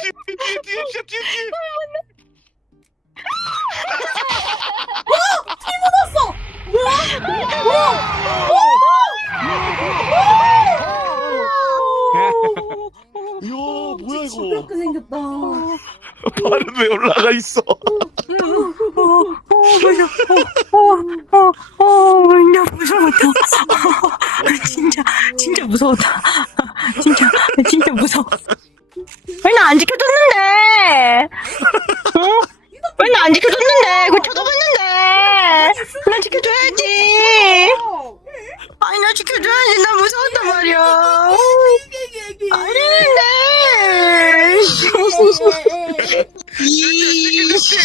뒤에 뒤에 뒤에 뒤에 뒤에 이야 뭐야 이거 부럽게 생겼다. 발은 왜 올라가 있어 어, 진짜 무서웠다. 진짜, 진짜 무서웠다. 진짜, 진짜 무서워. 왜나안 지켜줬는데? 응? 왜나안 지켜줬는데? 그거 쳐다봤는데? 나 지켜줘야지. 아니, 나 지켜줘야지. 나 무서웠단 말이야. 아닌데. 이씨. 이씨.